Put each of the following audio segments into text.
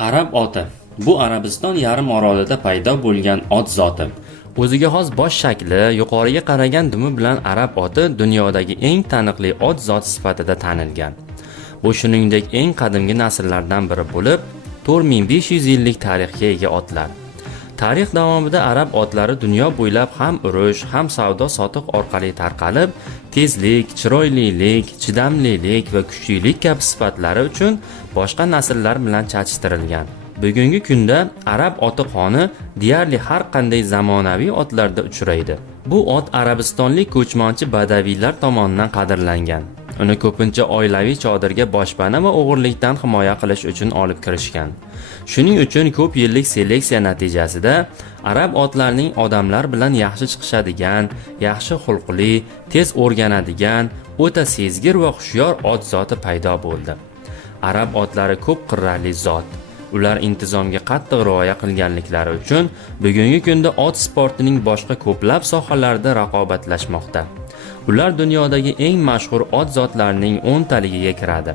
Arab oti. Bu Arabiston yarim orolida paydo bo'lgan ot zoti. O'ziga xos bosh shakli, yuqoriga qaragan dumi bilan arab oti dunyodagi eng taniqli ot zoti sifatida tanilgan. Bu shuningdek eng qadimgi nasllardan biri bo'lib, 4500 yillik tarixga ega otlar. Tarix davomida arab otlari dunyo bo'ylab ham urush, ham savdo-sotiq orqali tarqalib, tezlik, chiroylilik, chidamlilik va kuchlilik kabi sifatlari uchun boshqa nasllar bilan chatishtirilgan. Bugungi kunda arab oti qoni deyarli har qanday zamonaviy otlarda uchraydi. Bu ot arabistonlik ko'chmanchi badaviylar tomonidan qadrlangan. Uni ko'pincha oilaviy chodirga boshpana va o'g'irlikdan himoya qilish uchun olib kirishgan. Shuning uchun ko'p yillik seleksiya natijasida arab otlarining odamlar bilan yaxshi chiqishadigan, yaxshi xulqli, tez o'rganadigan, o'ta sezgir va xushyor ot zoti paydo bo'ldi. Arab otlari ko'p qirrali zot. Ular intizomga qattiq rioya qilganliklari uchun bugungi kunda ot sportining boshqa ko'plab sohalarida raqobatlashmoqda. Ular dunyodagi eng mashhur ot zotlarining 10 taligiga kiradi.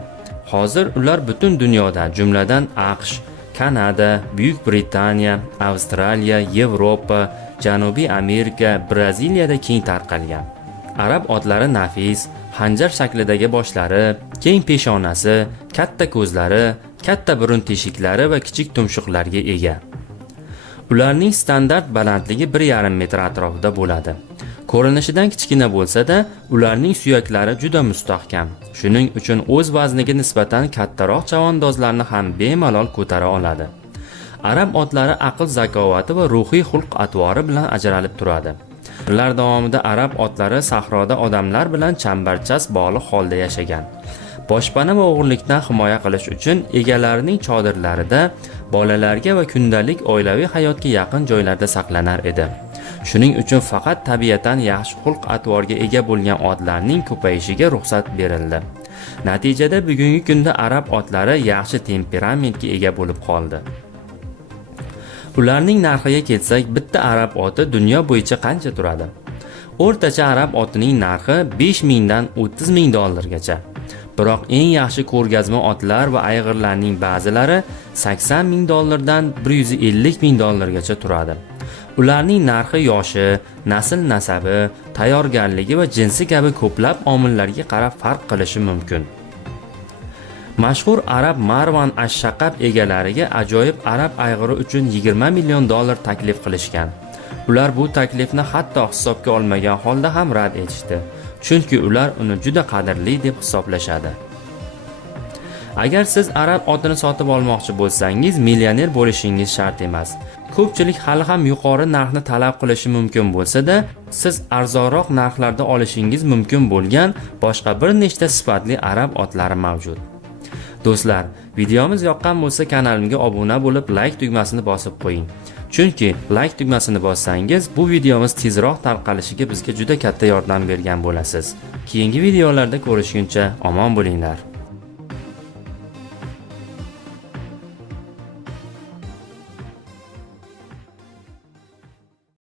Hozir ular butun dunyoda, jumladan AQSh, Kanada, Buyuk Britaniya, Avstraliya, Yevropa, Janubiy Amerika, Braziliyada keng tarqalgan. Arab otlari nafis, xanjar shaklidagi boshlari, keng peshonasi, katta ko'zlari, katta burun teshiklari va kichik tumshuqlarga ega. Ularning standart balandligi 1,5 metr atrofida bo'ladi. Ko'rinishidan kichkina bo'lsa-da, ularning suyaklari juda mustahkam. Shuning uchun o'z vazniga nisbatan kattaroq chavandozlarni ham bemalol ko'tara oladi. Arab otlari aql, zakovati va ruhiy xulq-atvori bilan ajralib turadi. Yillar davomida arab otlari sahroda odamlar bilan chambarchas bog'liq holda yashagan. Boshpana va o'g'irlikdan himoya qilish uchun egalarining chodirlarida, bolalarga va kundalik oilaviy hayotga yaqin joylarda saqlanar edi. Shuning uchun faqat tabiatan yaxshi xulq-atvorga ega bo'lgan otlarning ko'payishiga ruxsat berildi. Natijada bugungi kunda arab otlari yaxshi temperamentga ega bo'lib qoldi. Ularning narxiga kelsak, bitta arab oti dunyo bo'yicha qancha turadi? O'rtacha arab otining narxi 5000 dan 30000 dollargacha. Biroq eng yaxshi ko'rgazma otlar va ayg'irlarning ba'zilari 80000 dollardan 150000 dollargacha turadi. Ularning narxi yoshi, nasl nasabi, tayyorgarligi va jinsi kabi ko'plab omillarga qarab farq qilishi mumkin. Mashhur arab Marwan ash-Shaqab egalariga ajoyib arab ayg'iri uchun 20 million dollar taklif qilishgan. Ular bu taklifni hatto hisobga olmagan holda ham rad etishdi. Chunki ular uni juda qadrli deb hisoblashadi. Agar siz arab otini sotib olmoqchi bo'lsangiz, millioner bo'lishingiz shart emas. Ko'pchilik hali ham yuqori narxni talab qilishi mumkin bo'lsa-da, siz arzonroq narxlarda olishingiz mumkin bo'lgan boshqa bir nechta sifatli arab otlari mavjud. Do'stlar, videomiz yoqqan bo'lsa kanalimga obuna bo'lib, like tugmasini bosib qo'ying. Chunki like tugmasini bossangiz, bu videomiz tezroq tarqalishiga bizga juda katta yordam bergan bo'lasiz. Keyingi videolarda ko'rishguncha omon bo'linglar.